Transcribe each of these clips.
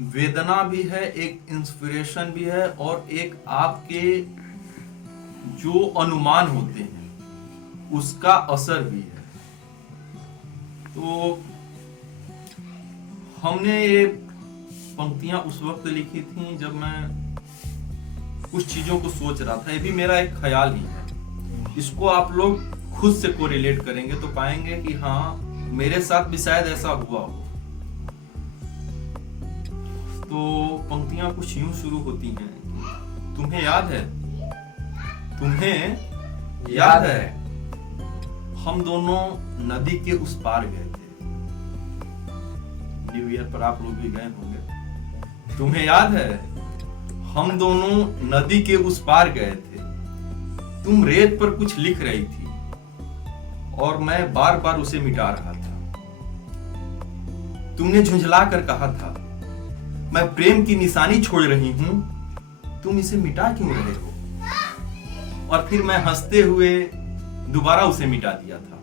वेदना भी है, एक इंस्पिरेशन भी है, और एक आपके जो अनुमान होते हैं उसका असर भी है। तो हमने ये पंक्तियां उस वक्त लिखी थी जब मैं कुछ चीजों को सोच रहा था। ये भी मेरा एक ख्याल ही है, इसको आप लोग खुद से कोरिलेट करेंगे तो पाएंगे कि हाँ, मेरे साथ भी शायद ऐसा हुआ हो। तो पंक्तियां कुछ यूं शुरू होती हैं। तुम्हें याद है, तुम्हें याद है, हम दोनों नदी के उस पार गए थे। न्यू ईयर पर आप लोग भी गए होंगे। तुम्हें याद है, हम दोनों नदी के उस पार गए थे। तुम रेत पर कुछ लिख रही थी और मैं बार बार उसे मिटा रहा था। तुमने झुंझला कर कहा था, मैं प्रेम की निशानी छोड़ रही हूं, तुम इसे मिटा क्यों रहे हो? और फिर मैं हंसते हुए दोबारा उसे मिटा दिया था।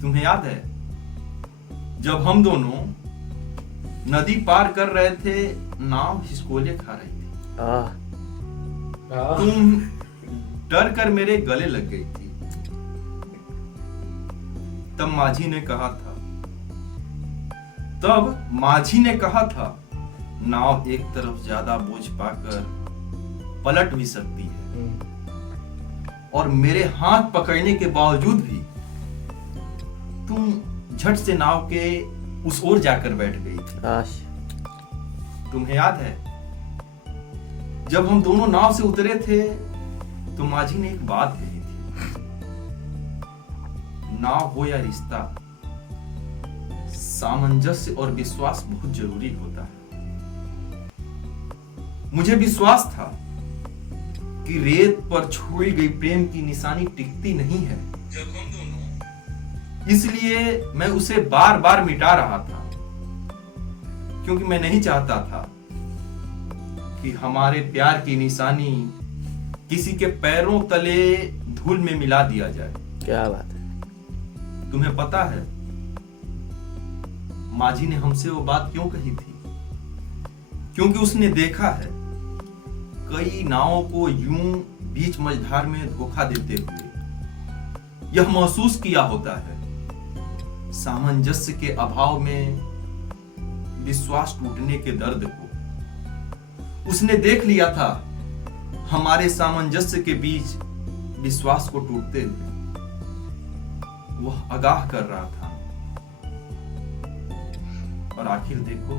तुम्हें याद है, जब हम दोनों नदी पार कर रहे थे, नाव हिसकोले खा रही थी। तुम डर कर मेरे गले लग गई थी। तब माझी ने कहा था, नाव एक तरफ ज्यादा बोझ पाकर पलट भी सकती है। और मेरे हाथ पकड़ने के बावजूद भी तुम झट से नाव के उस ओर जाकर बैठ गई थी। तुम्हें याद है, जब हम दोनों नाव से उतरे थे तो माझी ने एक बात कही थी, नाव हो या रिश्ता, सामंजस्य और विश्वास बहुत जरूरी होता है। मुझे विश्वास था कि रेत पर छोड़ी गई प्रेम की निशानी टिकती नहीं है जब हम दोनों, इसलिए मैं उसे बार बार मिटा रहा था, क्योंकि मैं नहीं चाहता था कि हमारे प्यार की निशानी किसी के पैरों तले धूल में मिला दिया जाए। क्या बात है। तुम्हें पता है माझी ने हमसे वो बात क्यों कही थी? क्योंकि उसने देखा है कई नावों को यूं बीच मझधार में धोखा देते हुए। यह महसूस किया होता है सामंजस्य के अभाव में विश्वास टूटने के दर्द को। उसने देख लिया था हमारे सामंजस्य के बीच विश्वास को टूटते हुए। वह आगाह कर रहा था, और आखिर देखो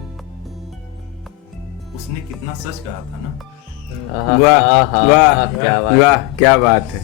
उसने कितना सच कहा था ना। वाह वाह वाह, क्या बात है।